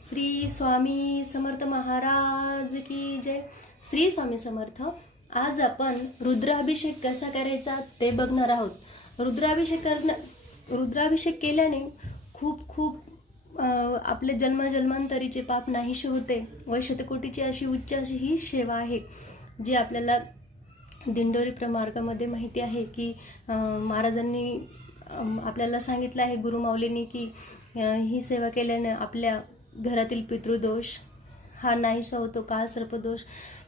श्री स्वामी समर्थ महाराज की जय। श्री स्वामी समर्थ। आज आपण रुद्राभिषेक कसा करायचा ते बघणार आहोत। रुद्राभिषेक केल्याने खूप खूप आपले जन्मजन्मांतरीचे पाप नाहीसे होते व शतकोटीची अशी उच्च अशी ही सेवा आहे जी आपल्याला दिंडोरी प्रमार्गामध्ये माहिती आहे की महाराजांनी आपल्याला सांगितलं आहे, गुरुमाऊलींनी, की ही सेवा केल्याने आपल्या घरातील पितृदोष हा नाहीसा होतो, काळ सर्पदोष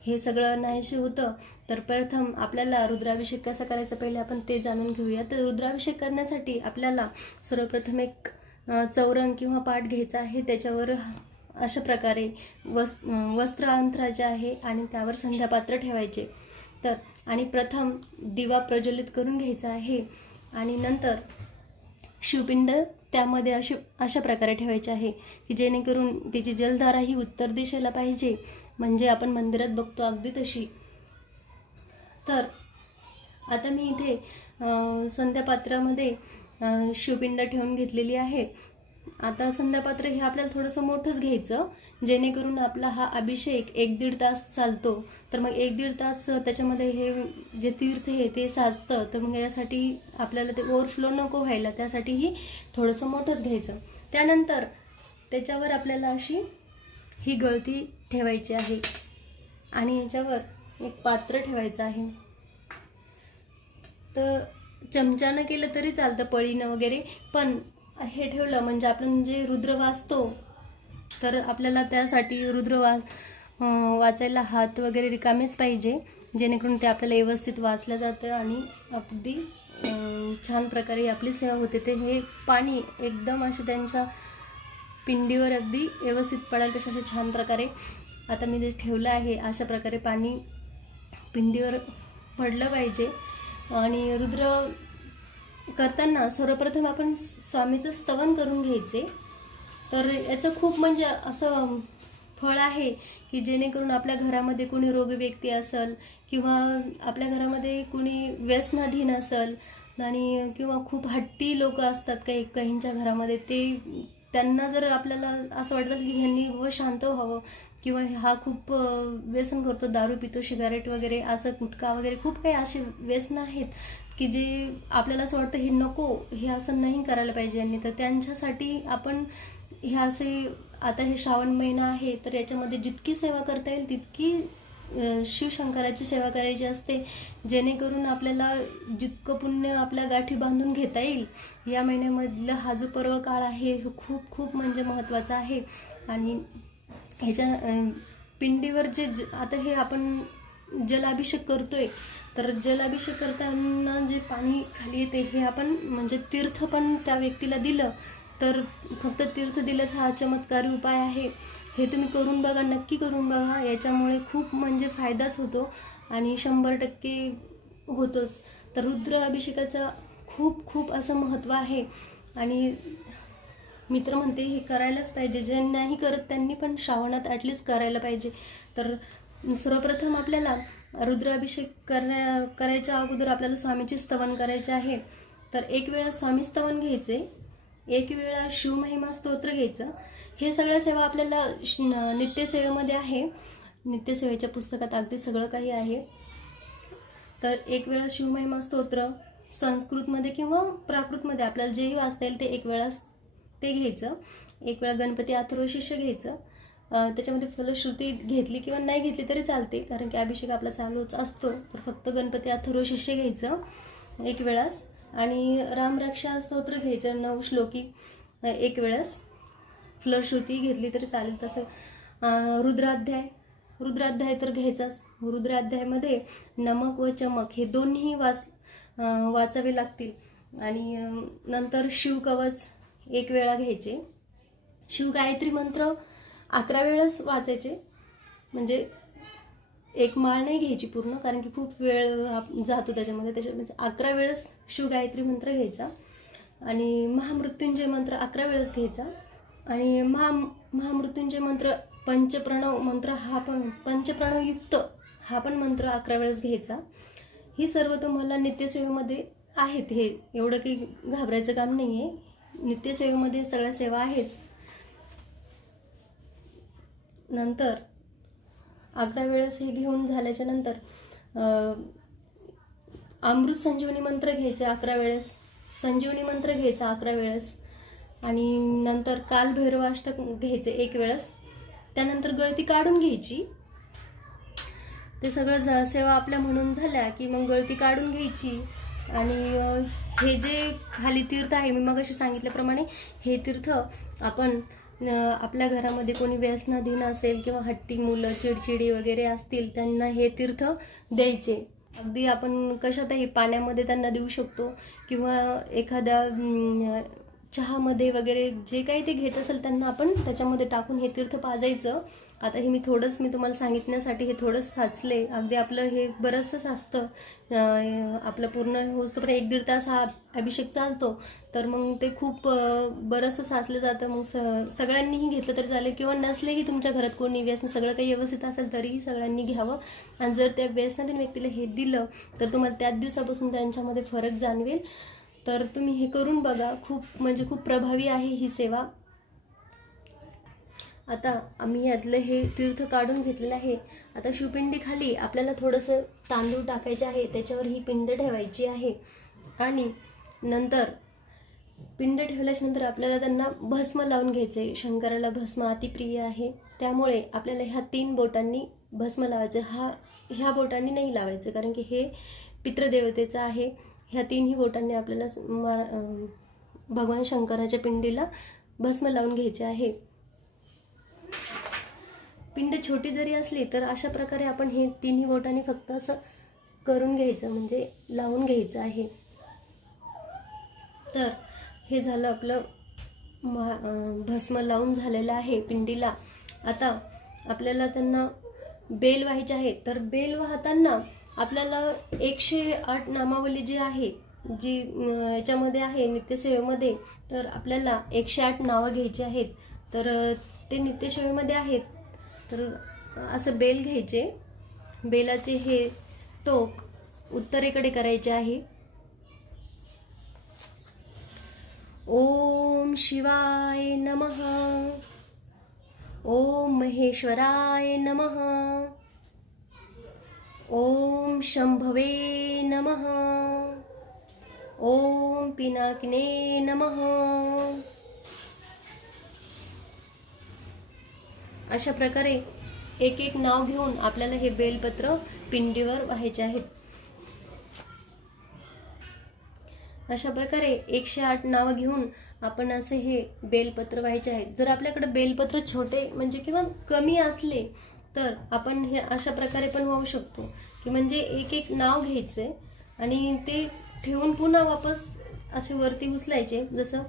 हे सगळं नाहीसे होतं। तर प्रथम आपल्याला रुद्राभिषेक कसा करायचा पहिले आपण ते जाणून घेऊया। तर रुद्राभिषेक करण्यासाठी आपल्याला सर्वप्रथम एक चौरंग किंवा पाट घ्यायचा आहे। त्याच्यावर अशा प्रकारे वस्त्र अंथरायचे आहे आणि त्यावर संध्यापात्र ठेवायचे। तर आणि प्रथम दिवा प्रज्वलित करून घ्यायचा आहे आणि नंतर शिवपिंड त्यामध्ये अशा प्रकारे ठेवायचे आहे की जेणेकरून तिची जलधारा ही उत्तर दिशेला पाहिजे, म्हणजे आपण मंदिरात बघतो अगदी तशी। तर आता मी इथे संध्यापात्रामध्ये शिवपिंड ठेवून घेतलेली आहे। आता संध्यापात्र हे आपल्याला थोडंसं मोठंच घ्यायचं, जेणेकरून आपला हा अभिषेक 1-1.5 तास चालतो। तर मग 1-1.5 तास त्याच्यामध्ये हे जे तीर्थ आहे ते साचतं, तर मग यासाठी आपल्याला ते ओव्हरफ्लो नको व्हायला, त्यासाठीही थोडंसं मोठंच घ्यायचं। त्यानंतर त्याच्यावर आपल्याला अशी ही गळती ठेवायची आहे आणि याच्यावर एक पात्र ठेवायचं आहे। तर चमच्यानं केलं तरी चालतं, पळीनं वगैरे, पण हे ठेवलं म्हणजे आपण जे रुद्र वाचतो तर आपल्याला त्यासाठी रुद्र वाचायला हात वगैरे रिकामेच पाहिजे, जेणेकरून ते आपल्याला व्यवस्थित वाचलं जातं आणि अगदी छान प्रकारे आपली सेवा होते। ते हे पाणी एकदम असे त्यांच्या पिंडीवर अगदी व्यवस्थित पडायला पाहिजे, असे छान प्रकारे आता मी जे ठेवलं आहे अशा प्रकारे पाणी पिंडीवर पडलं पाहिजे। आणि रुद्र करताना सर्वप्रथम आपण स्वामीचं स्तवन करून घ्यायचे। तर याचं खूप म्हणजे असं फळ आहे की जेणेकरून आपल्या घरामध्ये कोणी रोगी व्यक्ती असेल किंवा आपल्या घरामध्ये कोणी व्यसनाधीन असेल आणि किंवा खूप हट्टी लोक असतात काहींच्या घरामध्ये, ते त्यांना जर आपल्याला असं वाटतं की ह्यांनी शांत व्हावं किंवा हा खूप व्यसन करतो, दारू पितो, सिगारेट वगैरे, असं गुटखा वगैरे, खूप काही असे व्यसन आहेत की जे आपल्याला असं वाटतं हे नको, हे असं नाही करायला पाहिजे यांनी, तर त्यांच्यासाठी आपण हे असे आता हे श्रावण महिना आहे तर याच्यामध्ये जितकी सेवा करता येईल तितकी शिवशंकराची सेवा करायची असते, जेणेकरून आपल्याला जितकं पुण्य आपल्या गाठी बांधून घेता येईल। या महिन्यामधलं हा जो पर्व काळ आहे खूप खूप म्हणजे महत्त्वाचा आहे। आणि ह्याच्या पिंडीवर जे आता हे आपण जलाभिषेक करतोय, तर जलाभिषेक करताना जे पाणी खाली येते हे आपण म्हणजे तीर्थ पण त्या व्यक्तीला दिलं तर फक्त तीर्थ दिल्याचा हा चमत्कारी उपाय आहे। हे तुम्ही करून बघा, नक्की करून बघा, याच्यामुळे खूप म्हणजे फायदाच होतो आणि 100% होतोच। तर रुद्र अभिषेकाचं खूप खूप असं महत्त्व आहे आणि मित्र म्हणते हे करायलाच पाहिजे, जे नाही करत त्यांनी पण श्रावणात ॲटलिस्ट करायला पाहिजे। तर सर्वप्रथम आपल्याला रुद्राभिषेक करायच्या अगोदर आपल्याला स्वामीचे स्तवन करायचे आहे। तर एक वेळा स्वामी स्तवन घ्यायचे, एक वेळा शिवमहिमा स्तोत्र घ्यायचं। हे सगळ्या सेवा आपल्याला नित्यसेवेमध्ये आहे, नित्यसेवेच्या पुस्तकात अगदी सगळं काही आहे। तर एक वेळा शिवमहिमा स्तोत्र संस्कृतमध्ये किंवा प्राकृतमध्ये आपल्याला जेही वाचता येईल ते एक वेळा ते घ्यायचं। एक वेळा गणपती अथर्वशीर्ष घ्यायचं, त्याच्यामध्ये फलश्रुती घेतली किंवा नाही घेतली तरी चालते, कारण की अभिषेक आपला चालूच असतो। तर फक्त गणपती अथर्वशीर्ष घ्यायचं एक वेळास आणि रामरक्षा स्तोत्र घ्यायचं 9 श्लोकी एक वेळास, फलश्रुती घेतली तरी चालेल। तसं रुद्राध्याय तर घ्यायचाच। रुद्राध्यायामध्ये नमक व चमक हे दोन्ही वाचावे लागतील। आणि नंतर शिवकवच एक वेळा घ्यायचे। शिवगायत्री मंत्र 11 वेळास वाचायचे, म्हणजे एक माळ नाही घ्यायची पूर्ण, कारण की खूप वेळ जातो त्याच्यामध्ये, म्हणजे 11 वेळेस शिवगायत्री मंत्र घ्यायचा आणि महामृत्युंजय मंत्र 11 वेळेस घ्यायचा आणि महामृत्युंजय मंत्र पंचप्रणव मंत्र पंचप्रणवयुक्त हा पण मंत्र 11 वेळेस घ्यायचा। ही सर्व तुम्हाला नित्यसेवेमध्ये आहेत, हे एवढं काही घाबरायचं काम नाही आहे, नित्यसेवेमध्ये सगळ्या सेवा आहेत। नंतर 11 वेळेस हे घेऊन झाल्याच्या नंतर अमृत संजीवनी मंत्र घ्यायचे 11 वेळेस, संजीवनी मंत्र घ्यायचा 11 वेळेस, आणि नंतर काल भैरवाष्टक घ्यायचे 1 वेळेस. त्यानंतर गळती काढून घ्यायची. ते सगळं सेवा आपल्या म्हणून झाल्या की मग गळती काढून घ्यायची. आणि हे जे खाली तीर्थ आहे, मी मगाशी सांगितल्याप्रमाणे हे तीर्थ आपण आपल्या घरामध्ये कोणी व्यसनाधीन असेल किंवा हट्टी मुलं, चिडचिडी वगैरे असतील, त्यांना हे तीर्थ द्यायचे. अगदी आपण कशातही पाण्यामध्ये त्यांना देऊ शकतो किंवा एखाद्या चहामध्ये वगैरे जे काही ते घेत असेल त्यांना आपण त्याच्यामध्ये टाकून हे तीर्थ पाजायचं. आता हे मी तुम्हाला सांगितण्यासाठी हे थोडंसं साचले. अगदी आपलं हे बरंचसं साचतं. आपलं पूर्ण होस्तोपर्यंत 1-1.5 तास हा अभिषेक चालतो. तर मग ते खूप बरंचसं साचलं जातं. मग सगळ्यांनीही घेतलं तरी चालेल किंवा नसलेही तुमच्या घरात कोणी व्यसन, सगळं काही व्यवस्थित असेल तरीही सगळ्यांनी घ्यावं. आणि जर त्या व्यसनाधीन व्यक्तीला हे दिलं तर तुम्हाला त्याच दिवसापासून त्यांच्यामध्ये फरक जाणवेल. तर तुम्ही हे करून बघा. खूप प्रभावी आहे ही सेवा. आता आम्ही यातलं हे तीर्थ काढून घेतलेलं आहे. आता शिवपिंडी खाली आपल्याला थोडंसं तांदूळ टाकायचे आहे, त्याच्यावर ही पिंड ठेवायची आहे. आणि नंतर पिंड ठेवल्याच्या नंतर आपल्याला त्यांना भस्म लावून घ्यायचे. शंकराला भस्म अतिप्रिय आहे, त्यामुळे आपल्याला ह्या 3 बोटांनी भस्म लावायचं. ह्या बोटांनी नाही लावायचं, कारण की हे पितृदेवतेचं आहे. ह्या 3ही बोटांनी आपल्याला भगवान शंकराच्या पिंडीला भस्म लावून घ्यायचे आहे. पिंड छोटी जरी असली तर अशा प्रकारे आपण हे 3ही बोटांनी फक्त असं करून घ्यायचं, म्हणजे लावून घ्यायचं आहे. तर हे झालं आपलं भस्म लावून झालेलं आहे पिंडीला. आता आपल्याला त्यांना बेल व्हायचे आहे. तर बेल वाहताना आपल्याला 108 नामावली जी आहे, जी याच्यामध्ये आहे नित्यसेवेमध्ये, तर आपल्याला 108 नावं घ्यायची आहेत. तर ते नित्यसेवेमध्ये आहेत. तर असं बेल घ्यायचे. बेलाचे हे टोक उत्तरेकडे करायचे आहे. ओम शिवाय नमः, ओम महेश्वराय नमः, ओम शंभवे नमः, ओम पिनाकिने नमः. अशा प्रकारे एक नाव घेऊन आपल्याला हे बेलपत्र पिंडीवर व्हायचे आहेत. अशा प्रकारे 108 नावं घेऊन आपण असे हे बेलपत्र व्हायचे आहेत. जर आपल्याकडे बेलपत्र छोटे म्हणजे किंवा कमी असले तर आपण हे अशा प्रकारे पण वाहू शकतो, की म्हणजे एक नाव घ्यायचे आणि ते ठेवून पुन्हा वापस असे वरती उचलायचे. जसं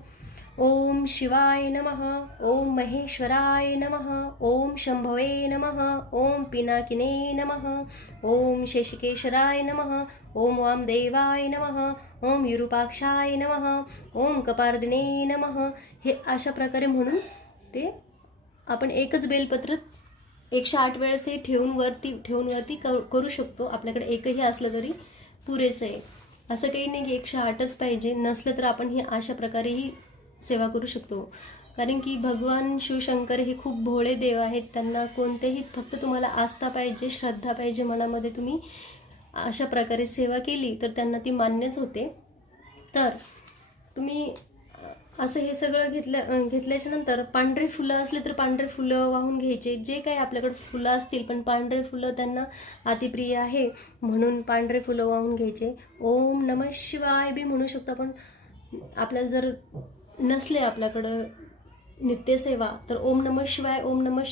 ओम शिवाय नमः, ओम महेश्वराय नमः, ओम शंभवे नमः, ओम पिनाकिने नमः, ओम शेषकेश्वराय नमः, ओम वामदेवाय नमः, ओम विरूपाक्षाय नमः, ओम कपार्दिने नमः. हे अशा प्रकारे म्हणून ते आपण एकच बेलपत्र 108 वेळेस हे ठेवून वरती करू शकतो. आपल्याकडे एकही असलं तरी पुरेसं आहे. असं काही नाही की 108च पाहिजे. नसलं तर आपण हे अशा प्रकारेही सेवा करू शकतो. कारण की भगवान शिवशंकर हे खूप भोळे देव आहेत. त्यांना कोणतेही, फक्त तुम्हाला आस्था पाहिजे, श्रद्धा पाहिजे मनामध्ये. तुम्ही अशा प्रकारे सेवा केली तर त्यांना ती मान्यच होते. तर तुम्ही असं हे सगळं घेतल्याच्या नंतर पांढरे फुलं असले तर पांढरे फुलं वाहून घ्यायचे. जे काही आपल्याकडे फुलं असतील, पण पांढरे फुलं त्यांना अतिप्रिय आहे म्हणून पांढरे फुलं वाहून घ्यायचे. ओम नमः शिवाय बी म्हणू शकतो आपण. आपल्याला जर नसले आपल्याकडं नित्यसेवा तर ओम नमः शिवाय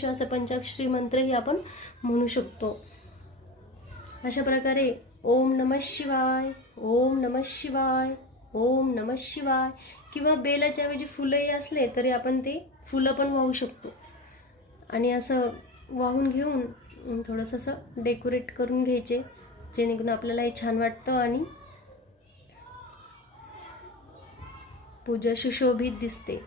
असं पंचाक्षरी मंत्रही आपण म्हणू शकतो. अशा प्रकारे ओम नमः शिवाय, ओम नमः शिवाय, ओम नमः शिवाय, किंवा बेलाच्या ऐवजी फुलंही असले तरी आपण ते फुलं पण वाहू शकतो. आणि असं वाहून घेऊन थोडंसं असं डेकोरेट करून घ्यायचे, जेणेकरून आपल्यालाही छान वाटतं आणि पूजा सुशोभित दिसते.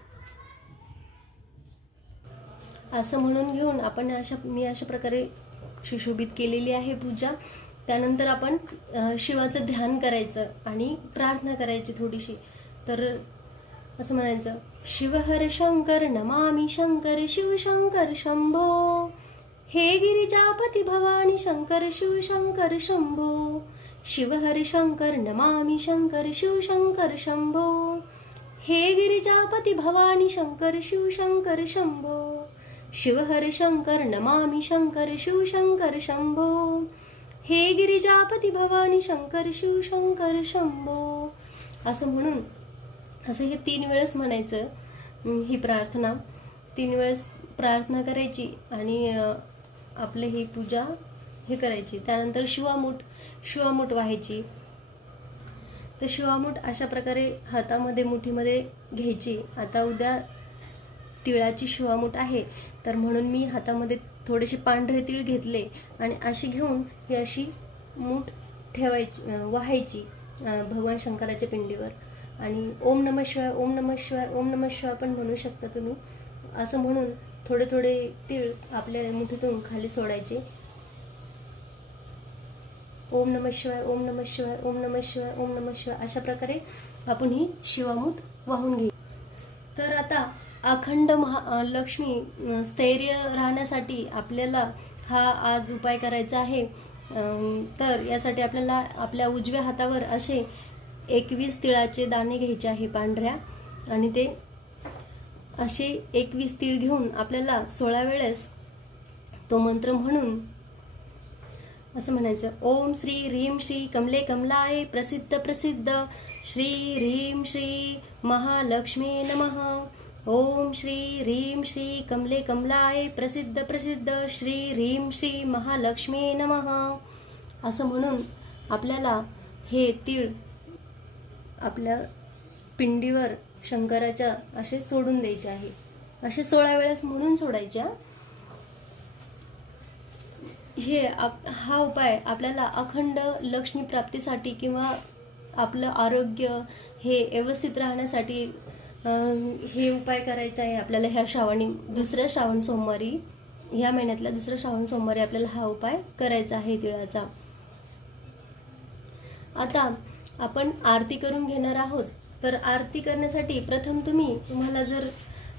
असं म्हणून घेऊन आपण मी अशा प्रकारे सुशोभित केलेली आहे पूजा. त्यानंतर आपण शिवाचं ध्यान करायचं आणि प्रार्थना करायची थोडीशी. तर असं म्हणायचं, शिवहर शंकर नमामि शंकर, शिवशंकर शंभो, हे गिरिजापती भवानी शंकर शिव शंकर शंभो, शिव हरि शंकर नमामि शंकर शिव शंकर शंभो। हे गिरिजापती भवानी शंकर शिव शंकर शंभो, शिव हरि शंकर नमामि शंकर शिव शंकर शंभो। हे गिरिजापती भवानी शंकर शिव शंकर शंभो। असं म्हणून असं हे 3 वेळेस म्हणायचं. ही प्रार्थना 3 वेळेस प्रार्थना करायची आणि आपले ही पूजा हे करायची. त्यानंतर शिवामूठ व्हायची. तर शिवामूठ अशा प्रकारे हातामध्ये मुठीमध्ये घ्यायची. आता उद्या तिळाची शिवामूठ आहे तर म्हणून मी हातामध्ये थोडेसे पांढरे तीळ घेतले आणि अशी घेऊन ही अशी मूठ ठेवायची, वाहायची भगवान शंकराच्या पिंडीवर. आणि ओम नमः शिवाय, ओम नमः शिवाय, ओम नमः शिवाय पण म्हणू शकता तुम्ही. असं म्हणून थोडे थोडे तीळ आपल्या मुठीतून खाली सोडायचे. ओम नमः शिवाय, ओम नमः शिवाय, ओम नमः शिवाय, ओम नमः शिवाय अशा प्रकारे आपण ही शिवामूठ वाहून घेऊ. तर आता अखंड लक्ष्मी स्थैर्य राहण्यासाठी आपल्याला हा आज उपाय करायचा आहे. तर यासाठी आपल्याला आपल्या उजव्या हातावर असे 21 तिळाचे दाणे घ्यायचे आहे पांढऱ्या. आणि ते असे 21 तीळ घेऊन आपल्याला 16 वेळेस तो मंत्र म्हणून असं म्हणायचं. ओम श्री ह्रीं श्री कमले कमलाय प्रसिद्ध प्रसिद्ध श्री ह्रीं श्री महालक्ष्मी नमः. ओम श्री ह्रीं श्री कमले कमलाय प्रसिद्ध प्रसिद्ध श्री ह्रीं श्री महालक्ष्मी नमः. असं म्हणून आपल्याला हे तीळ आपल्या पिंडीवर शंकराच्या असे सोडून द्यायचे आहे. असे 16 वेळेस म्हणून सोडायच्या. हा उपाय आपल्याला अखंड लक्ष्मी प्राप्तीसाठी किंवा आपलं आरोग्य हे व्यवस्थित राहण्यासाठी हे उपाय करायचा आहे आपल्याला. ह्या दुसऱ्या श्रावण सोमवारी, ह्या महिन्यातल्या दुसऱ्या श्रावण सोमवारी आपल्याला हा उपाय करायचा आहे तिळाचा. आता आपण आरती करून घेणार आहोत. तर आरती करण्यासाठी प्रथम तुम्हाला जर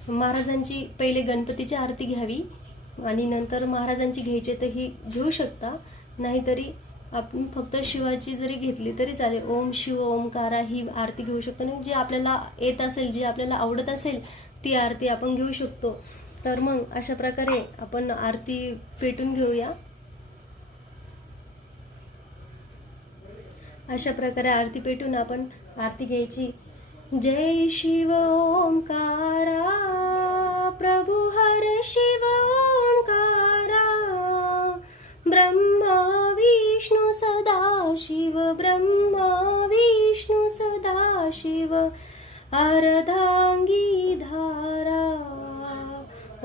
महाराजांची पहिले गणपतीची आरती घ्यावी आणि नंतर महाराजांची घ्यायची तर ही घेऊ शकता. नाहीतरी आपण फक्त शिवाची जरी घेतली तरी चालेल. ओम शिव ओमकारा ही आरती घेऊ शकतो. नाही जी आपल्याला येत असेल, जी आपल्याला आवडत असेल ती आरती आपण घेऊ शकतो. तर मग अशा प्रकारे आपण आरती पेटून घेऊया. अशा प्रकारे आरती पेटून आपण आरती घ्यायची. जय शिव ओंकारा प्रभु हर शिव ओंकारा ब्रह्मा विष्णु सदा शिव ब्रह्मा विष्णु सदा शिव अर्धांगी धारा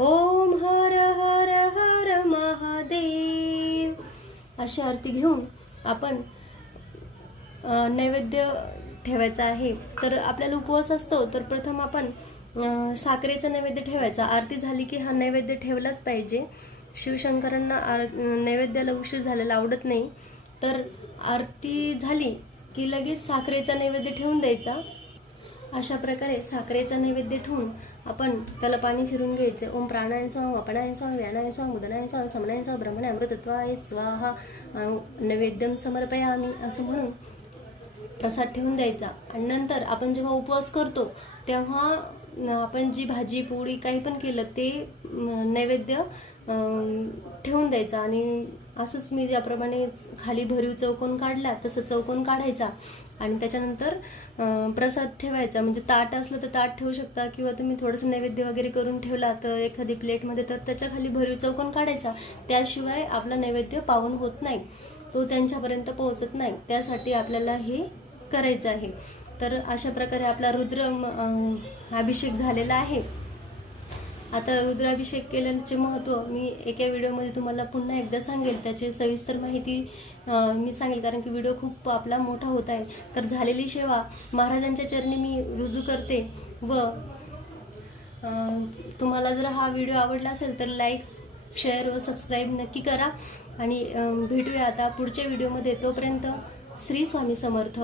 ओम हर हर हर महादेव. अशी आरती घेऊन आपण नैवेद्य ठेवायचा आहे. तर आपल्याला उपवास असतो तर प्रथम आपण साखरेचा नैवेद्य ठेवायचा. आरती झाली की हा नैवेद्य ठेवलाच पाहिजे. शिवशंकरांना नैवेद्याला उशीर झालेला आवडत नाही. तर आरती झाली की लगेच साखरेचा नैवेद्य ठेवून द्यायचा. अशा प्रकारे साखरेचा नैवेद्य ठेवून आपण त्याला पाणी फिरून घ्यायचं. ओम प्राणाय स्वाहा अपनाय स्वाहा व्यानाय स्वाहा मुदनाय स्वाहा समनाय स्वाहा ब्रह्मणे अमृतत्वाय स्वाहा नैवेद्यम समर्पयामि असं म्हणून प्रसाद ठेवून द्यायचा. आणि नंतर आपण जेव्हा उपवास करतो तेव्हा आपण जी भाजी पोळी काही पण केलं ते नैवेद्य ठेवून द्यायचा. आणि असंच मी ज्याप्रमाणे खाली भरीव चौकोन काढला तसं चौकोन काढायचा आणि त्याच्यानंतर प्रसाद ठेवायचा. म्हणजे ताट असलं तर ताट ठेवू शकता किंवा तुम्ही थोडंसं नैवेद्य वगैरे करून ठेवला तर एखादी प्लेटमध्ये तर त्याच्या खाली भरीव चौकोन काढायचा. त्याशिवाय आपला नैवेद्य पावन होत नाही, तो त्यांच्यापर्यंत पोहोचत नाही. त्यासाठी आपल्याला हे करायचं आहे. तर अशा प्रकारे आपला रुद्र अभिषेक झालेला आहे. आता रुद्राभिषेक केल्याचे महत्त्व मी एका व्हिडिओमध्ये तुम्हाला पुन्हा एकदा सांगेल. त्याची सविस्तर माहिती मी सांगेल कारण की व्हिडिओ खूप आपला मोठा होत आहे. तर झालेली सेवा महाराजांच्या चरणी मी रुजू करते. व तुम्हाला जर हा व्हिडिओ आवडला असेल तर लाईक शेअर व सबस्क्राईब नक्की करा. आणि भेटूया आता पुढच्या व्हिडिओमध्ये. तोपर्यंत श्री स्वामी समर्थ.